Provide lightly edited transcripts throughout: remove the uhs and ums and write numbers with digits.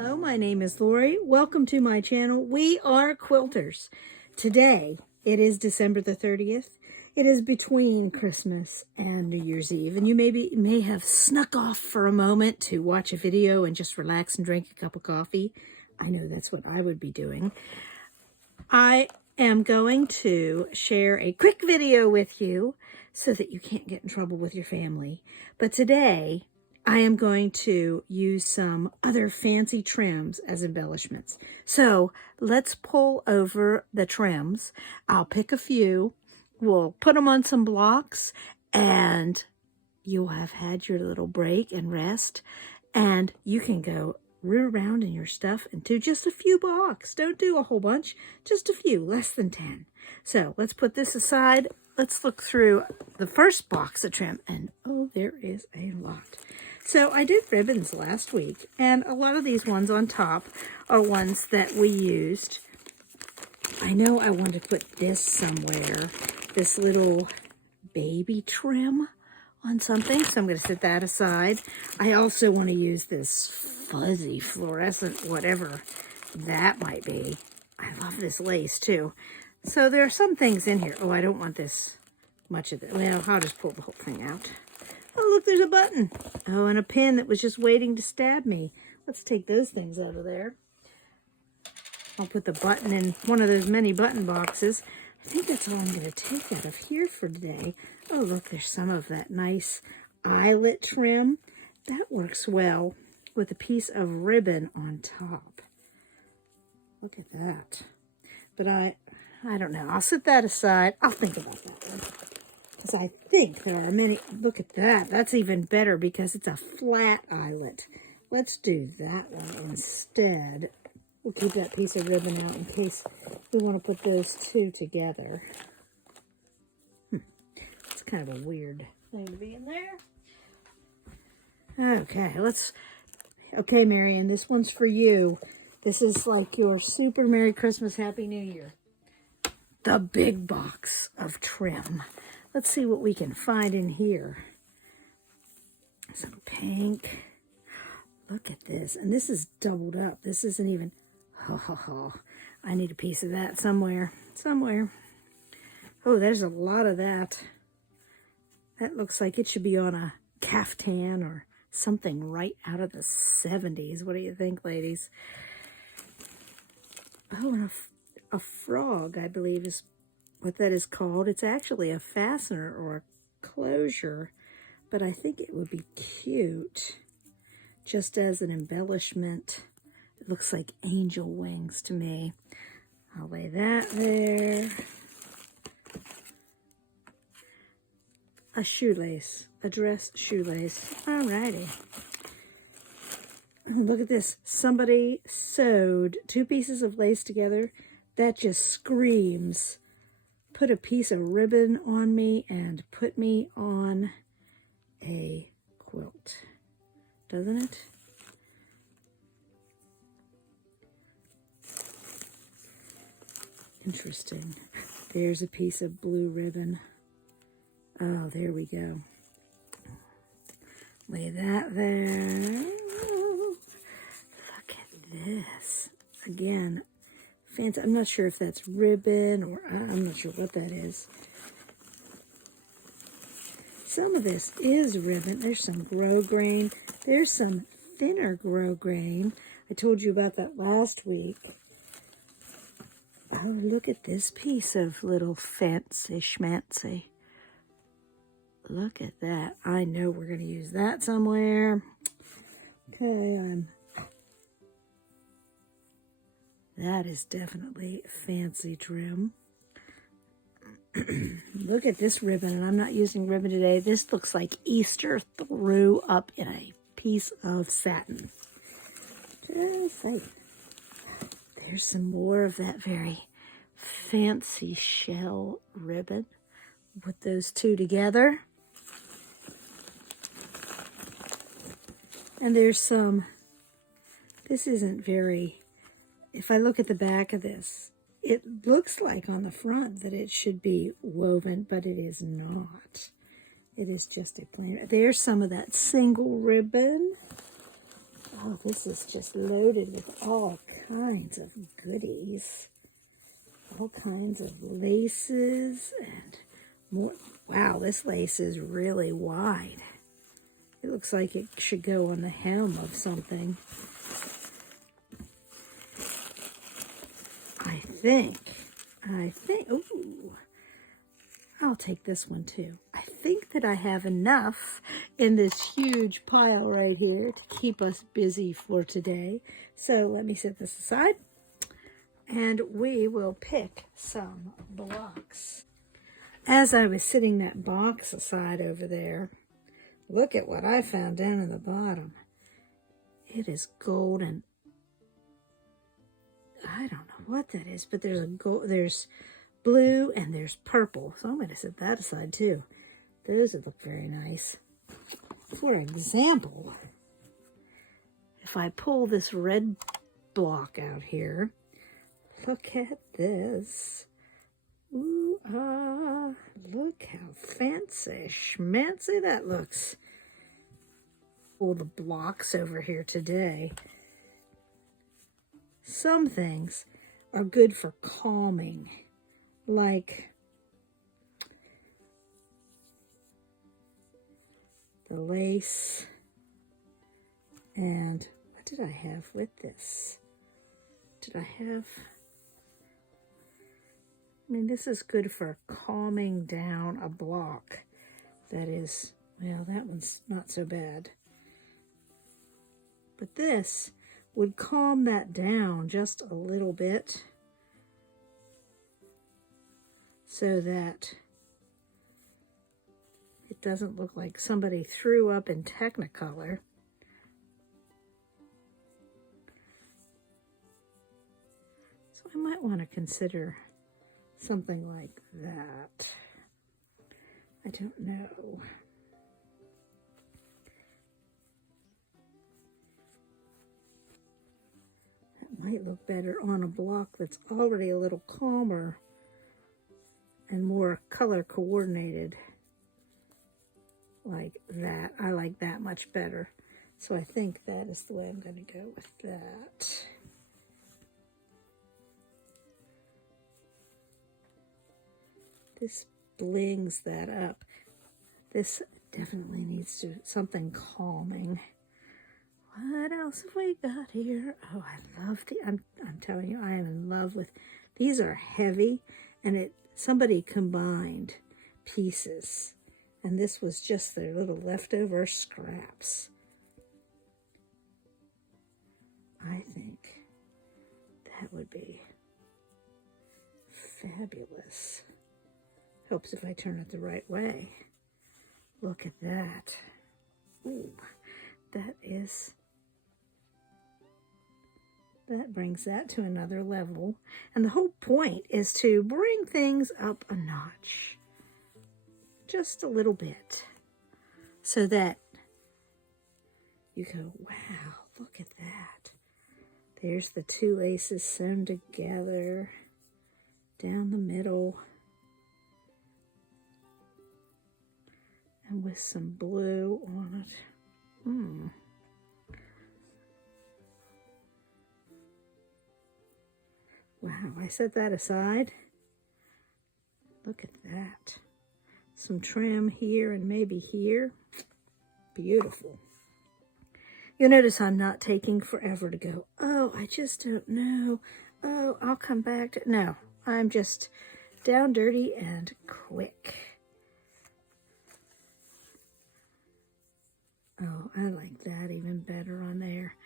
Hello, my name is Lori. Welcome to my channel. We are quilters. Today, it is December the 30th. It is between Christmas and New Year's Eve, and you may have snuck off for a moment to watch a video and just relax and drink a cup of coffee. I know that's what I would be doing. I am going to share a quick video with you so that you can't get in trouble with your family. But today, I am going to use some other fancy trims as embellishments. So let's pull over the trims. I'll pick a few. We'll put them on some blocks and you'll have had your little break and rest. And you can go root around in your stuff and do just a few blocks. Don't do a whole bunch, just a few, less than 10. So let's put this aside. Let's look through the first box of trim. And oh, there is a lot. So I did ribbons last week, and a lot of these ones on top are ones that we used. I know I want to put this somewhere, this little baby trim on something, so I'm going to set that aside. I also want to use this fuzzy fluorescent, whatever that might be. I love this lace too. So there are some things in here. Oh, I don't want this much of it. Well, I'll just pull the whole thing out. Oh, look, there's a button. Oh, and a pin that was just waiting to stab me. Let's take those things out of there. I'll put the button in one of those many button boxes. I think that's all I'm going to take out of here for today. Oh, look, there's some of that nice eyelet trim. That works well with a piece of ribbon on top. Look at that. But I don't know. I'll set that aside. I'll think about that one. Because I think there are many. Look at that. That's even better because it's a flat eyelet. Let's do that one instead. We'll keep that piece of ribbon out in case we want to put those two together. It's kind of a weird thing to be in there. Okay, Marion, this one's for you. This is like your super Merry Christmas, Happy New Year. The big box of trim. Let's see what we can find in here. Some pink. Look at this. And this is doubled up. This isn't even... I need a piece of that somewhere. Oh, there's a lot of that. That looks like it should be on a caftan or something right out of the 70s. What do you think, ladies? Oh, and a frog, I believe, is what that is called. It's actually a fastener or a closure, but I think it would be cute just as an embellishment. It looks like angel wings to me. I'll lay that there. A shoelace, a dress shoelace. Alrighty. Look at this. Somebody sewed two pieces of lace together. That just screams. Put a piece of ribbon on me and put me on a quilt. Doesn't it? Interesting. There's a piece of blue ribbon. Oh, there we go. Lay that there. Look at this. Again, fancy. I'm not sure if that's ribbon or I'm not sure what that is. Some of this is ribbon. There's some grosgrain. There's some thinner grosgrain. I told you about that last week. Oh, look at this piece of little fancy schmancy. Look at that. I know we're going to use that somewhere. Okay, that is definitely fancy trim. Look at this ribbon, and I'm not using ribbon today. This looks like Easter threw up in a piece of satin. Just like, there's some more of that very fancy shell ribbon. Put those two together. And there's some, this isn't very, if I look at the back of this, it looks like on the front that it should be woven, but it is not. It is just a plain, there's some of that single ribbon. Oh, this is just loaded with all kinds of goodies. All kinds of laces and more. Wow, this lace is really wide. It looks like it should go on the hem of something. I think, ooh, I'll take this one too. I think that I have enough in this huge pile right here to keep us busy for today. So let me set this aside and we will pick some blocks. As I was setting that box aside over there, look at what I found down in the bottom. It is golden. I don't know what that is, but there's blue and there's purple. So I'm going to set that aside too. Those would look very nice. For example, if I pull this red block out here, look at this. Ooh, look how fancy schmancy that looks. Pull the blocks over here today. Some things are good for calming, like the lace. And what did I have with this? I mean, this is good for calming down a block. That is, well, that one's not so bad. But this would calm that down just a little bit so that it doesn't look like somebody threw up in Technicolor. So I might want to consider something like that. I don't know. Might look better on a block that's already a little calmer and more color coordinated like that. I like that much better. So I think that is the way I'm going to go with that. This blings that up. This definitely needs to something calming. What else have we got here? Oh, I love I'm telling you, I am in love with, these are heavy, and somebody combined pieces, and this was just their little leftover scraps. I think that would be fabulous. Helps if I turn it the right way. Look at that. Ooh, that brings that to another level. And the whole point is to bring things up a notch. Just a little bit. So that you go, wow, look at that. There's the two laces sewn together down the middle. And with some blue on it. Wow, I set that aside. Look at that. Some trim here and maybe here. Beautiful. You'll notice I'm not taking forever to go, oh, I just don't know. Oh, I'll come back to, no, I'm just down dirty and quick. Oh, I like that even better on there.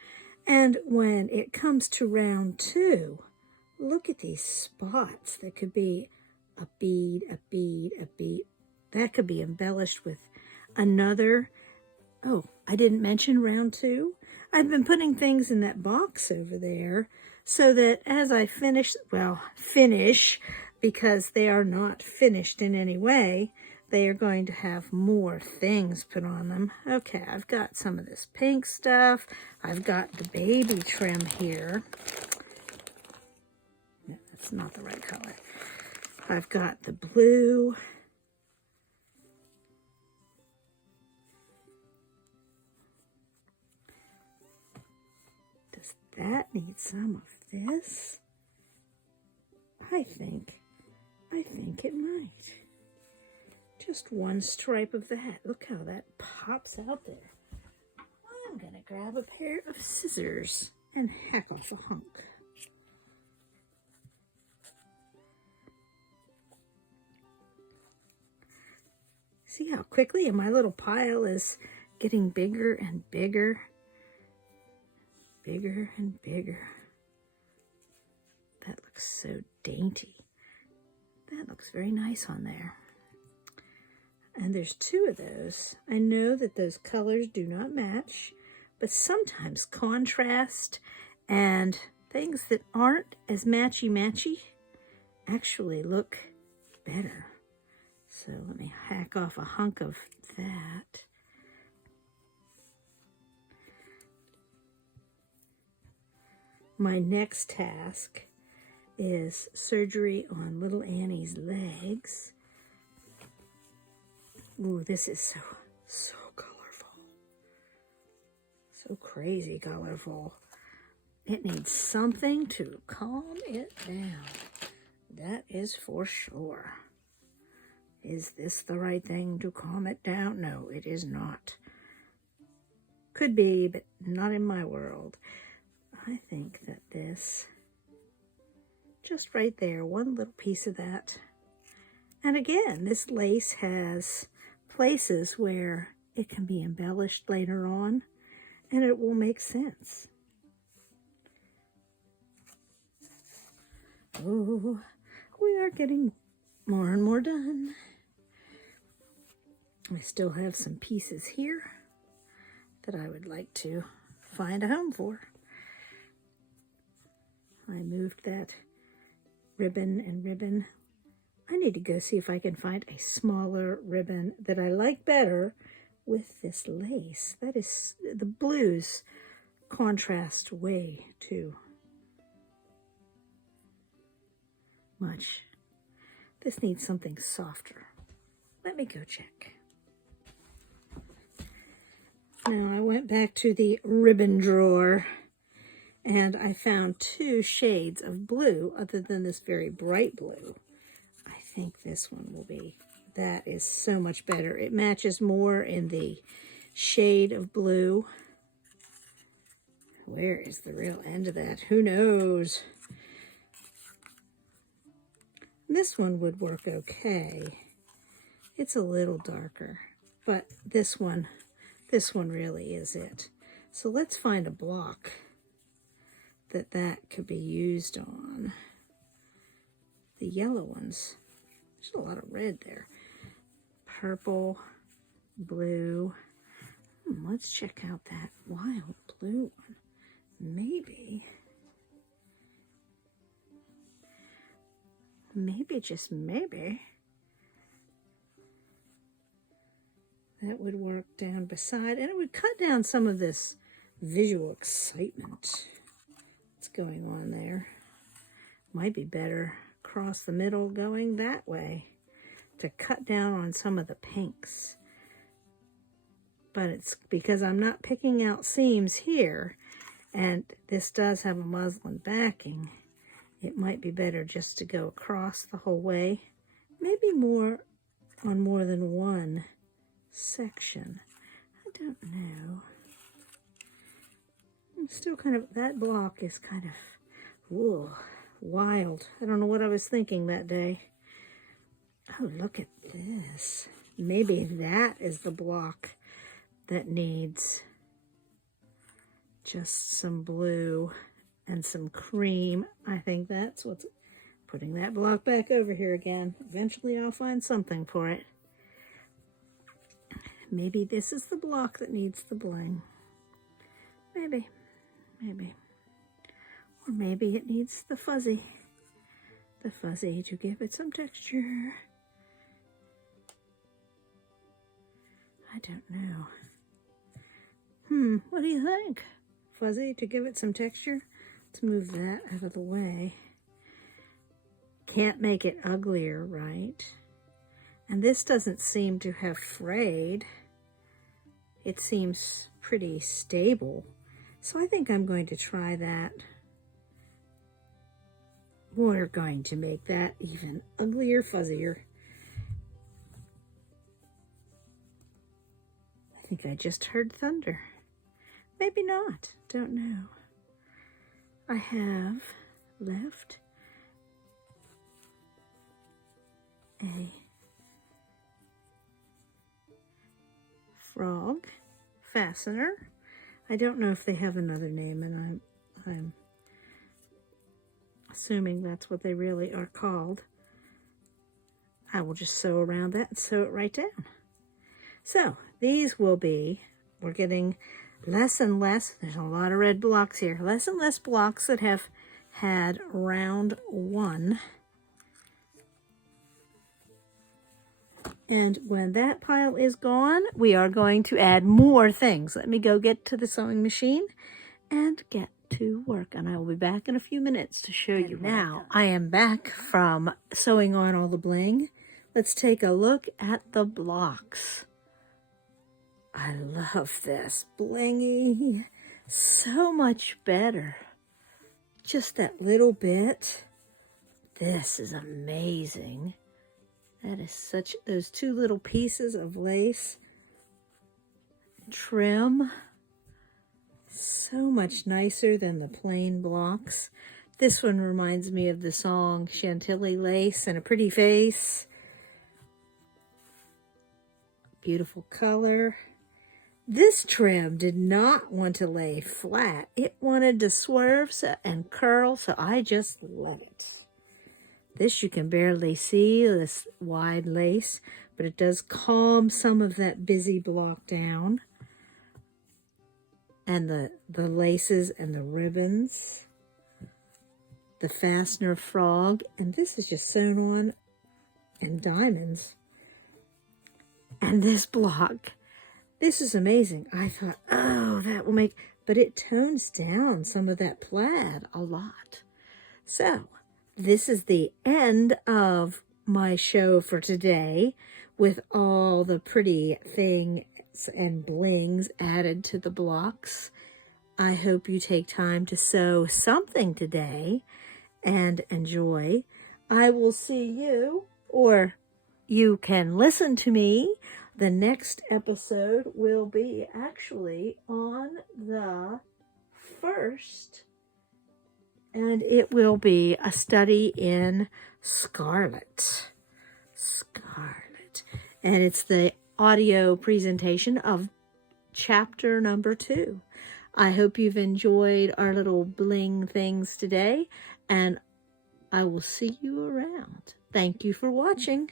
And when it comes to round 2, look at these spots. That could be a bead, a bead, a bead. That could be embellished with another. Oh, I didn't mention round 2. I've been putting things in that box over there so that as I finish, because they are not finished in any way, they are going to have more things put on them. Okay, I've got some of this pink stuff. I've got the baby trim here. No, that's not the right color. I've got the blue. that needs some of this? I think it might. Just one stripe of that. Look how that pops out there. I'm gonna grab a pair of scissors and hack off a hunk. See how quickly my little pile is getting bigger and bigger, bigger and bigger. That looks so dainty. That looks very nice on there. And there's two of those. I know that those colors do not match, but sometimes contrast and things that aren't as matchy-matchy actually look better. So let me hack off a hunk of that. My next task is surgery on little Annie's legs. Ooh, this is so colorful. So crazy colorful. It needs something to calm it down. That is for sure. Is this the right thing to calm it down? No, it is not. Could be, but not in my world. I think that this, just right there, one little piece of that. And again, this lace has places where it can be embellished later on, and it will make sense. Oh, we are getting more and more done. I still have some pieces here that I would like to find a home for. I moved that ribbon and ribbon. I need to go see if I can find a smaller ribbon that I like better with this lace. That is, the blues contrast way too much. This needs something softer. Let me go check. Now I went back to the ribbon drawer and I found two shades of blue other than this very bright blue. I think this one will be, that is so much better. It matches more in the shade of blue. Where is the real end of that? Who knows? This one would work okay. It's a little darker, but this one really is it. So let's find a block that could be used on. The yellow ones, there's a lot of red there. Purple, blue. Let's check out that wild blue one. Maybe, just maybe, that would work down beside, and it would cut down some of this visual excitement that's going on there. Might be better across the middle going that way to cut down on some of the pinks. But it's because I'm not picking out seams here, and this does have a muslin backing. It might be better just to go across the whole way. Maybe more on more than one section. I don't know. I'm still kind of, that block is kind of, ooh, wild. I don't know what I was thinking that day. Oh, look at this. Maybe that is the block that needs just some blue and some cream. I think that's what's putting that block back over here again. Eventually I'll find something for it. Maybe this is the block that needs the bling. Maybe. Or maybe it needs the fuzzy. The fuzzy to give it some texture. I don't know. What do you think? Fuzzy to give it some texture? Let's move that out of the way. Can't make it uglier, right? And this doesn't seem to have frayed. It seems pretty stable. So I think I'm going to try that. We're going to make that even uglier, fuzzier. I think I just heard thunder. Maybe not, don't know. I have left a frog fastener. I don't know if they have another name, and I'm assuming that's what they really are called. I will just sew around that and sew it right down. So these will be, we're getting less and less, there's a lot of red blocks here, less and less blocks that have had round one. And when that pile is gone, we are going to add more things. Let me go get to the sewing machine and get to work. And I will be back in a few minutes to show you. Now I am back from sewing on all the bling. Let's take a look at the blocks. I love this. Blingy. So much better. Just that little bit. This is amazing. That is such, those two little pieces of lace trim, so much nicer than the plain blocks. This one reminds me of the song Chantilly Lace and a Pretty Face. Beautiful color. This trim did not want to lay flat. It wanted to swerve and curl, so I just let it. This you can barely see, this wide lace, but it does calm some of that busy block down. And the laces and the ribbons, the fastener frog, and this is just sewn on in diamonds. And this block, this is amazing. I thought, oh, that will make, but it tones down some of that plaid a lot. So this is the end of my show for today with all the pretty things and blings added to the blocks. I hope you take time to sew something today and enjoy. I will see you, or you can listen to me. The next episode will be actually on the 1st. And it will be a study in scarlet. Scarlet. And it's the audio presentation of chapter number 2. I hope you've enjoyed our little bling things today. And I will see you around. Thank you for watching.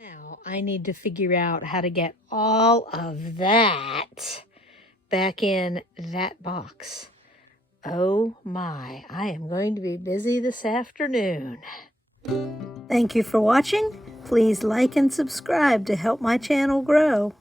Now I need to figure out how to get all of that back in that box. Oh my, I am going to be busy this afternoon. Thank you for watching. Please like and subscribe to help my channel grow.